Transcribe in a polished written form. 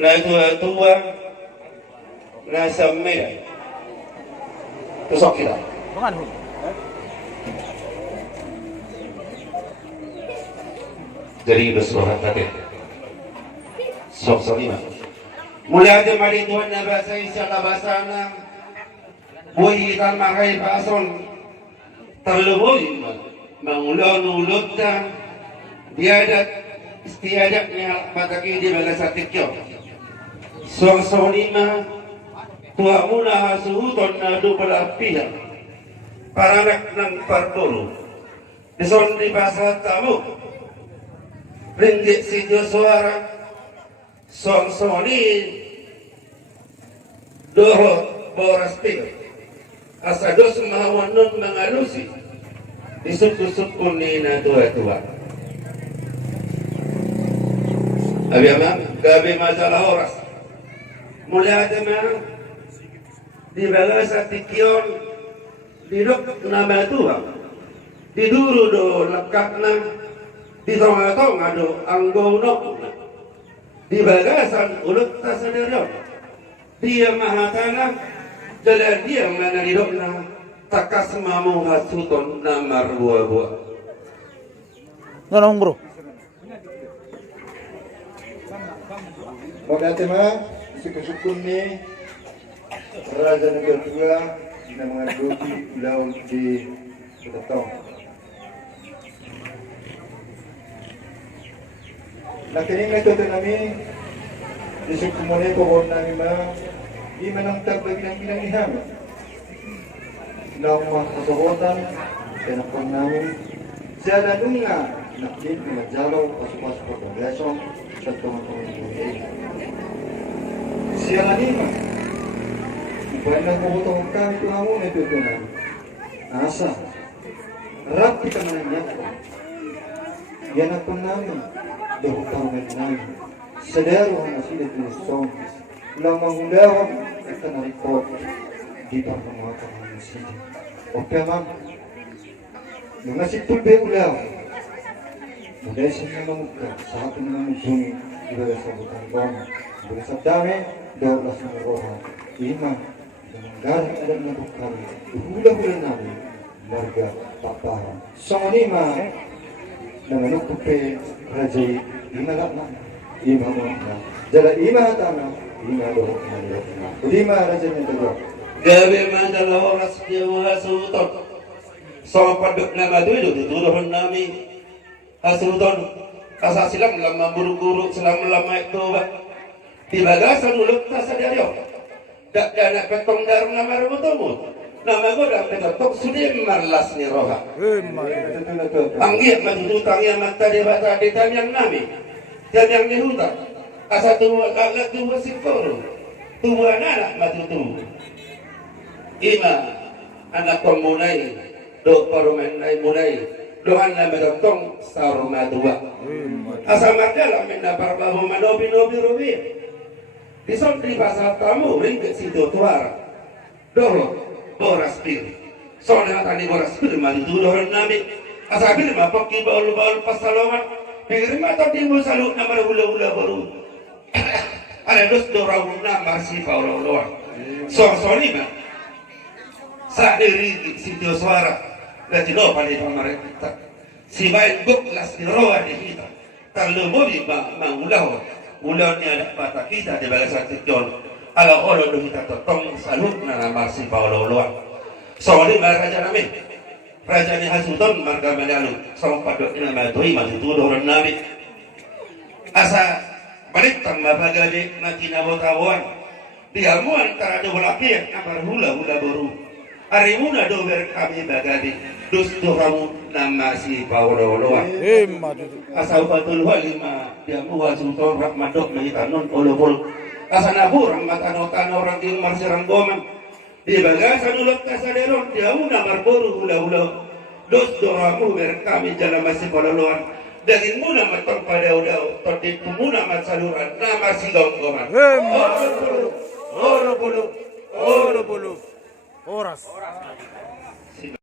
na tua-tua na sa meda. Tusok kita. Jadi bersuara hati. Sok lima. Mulai ada mari Tuhan na bahasa Isya bahasa na buhi ikan makai pason terlebih mengulur-ulur dan biadat istiadatnya pataki di bahasa tikyo. Sok lima tua mula hasuhuton na dua pihak paranak ng parpolo. Ison di bahasa tamu ringgit si suara soni doho boras pig asa dos mahawanon mangalusi disut-sut ni na tua-tua abiyama gabi masalah oras mulai ada mah di bagasa tikyon didok nama tua diduru do lekat na di tong-tong ado anggonok di bagasan ulut tasadero dia mahatana jalan dia mana ridokna takas mamu hasuton namar buah-buah nganong bro Maganda ma syukur ni Raja Negara Tua na mga dogi ulaw di Kutatong. Nakinig na ito namin, isip ko muna po namin di manang tagbag ng pinangiham. Lang mga kasakotan, tinapon namin, siya lalong nga, nakin, pinagdalaw, pasok-pasok po ng lesson, sa tumatawang siya nga buwan lang bukutong kami ito nga muna ito na asa rap kita mananyak yan ako namin doon namin sadero ang sila tinusong lang manghulawang ito na report dito ang mga kamang sila okay ma'am nung nasipulbe ulaw mula sa mga mukha sa ating mga musungi ibaga sa butang bong ibaga sa dami daw las ng roha ima galing alam na bukal hula-hula namin larga papahan so nima namanok kupe rajay ima lang na ima mo na jala ima hatana ima doon na nilok na lima rajay na tago gabi madala oras dia mahasuton so paduk na maduyo tuturuhan namin hasuton asa silang lamang buru-buru silang lama itu di bagasan ulut nasa diaryo dak dana petong darum nama rubutumu nama goda petok sudah marlas ni roha anggih matututang yang mata dia bata di yang nami yang nihuta asa tuwa kalat tuwa sikoro tuwa anak matutu ima anak komunai do parumenai munai doan na medotong saruma dua asa makala minna parbahu manobi rubi Dison di pasar tamu ringgit situ tuara doh boras pil soalnya tadi boras pil mali tuduhan nami asabir mapoki baul pasalongan pirma tadi musalu nama hula baru ada dos dorauna masih fauloloan sorry mah sa ringgit situ suara lagi do pada pemerintah si baik buk las diroa di kita terlalu di mangulau ulang ni ada patah kita di balasan tikyon ala orang dulu kita totong salut na marsi Paulo luang soalnya raja nami raja ni hasuton marga medalu sama padok ina matoi matutudo orang nabi asa balik tang mapagade na kinabotawan dia mo antara do lapia amar hula baru hari muna do ber kami bagade dus do kamu nama si Paulo luang asal patul lima dia muat sultan rahmadok dari kanon olobol asanabur matano orang di marsirang goman di bagasan ulat kasaderon dia una marboru hula dos doramu ber kami jalan masih pololuan daging muna matong pada udah tadi muna mat saluran nama si goman oro bulu oras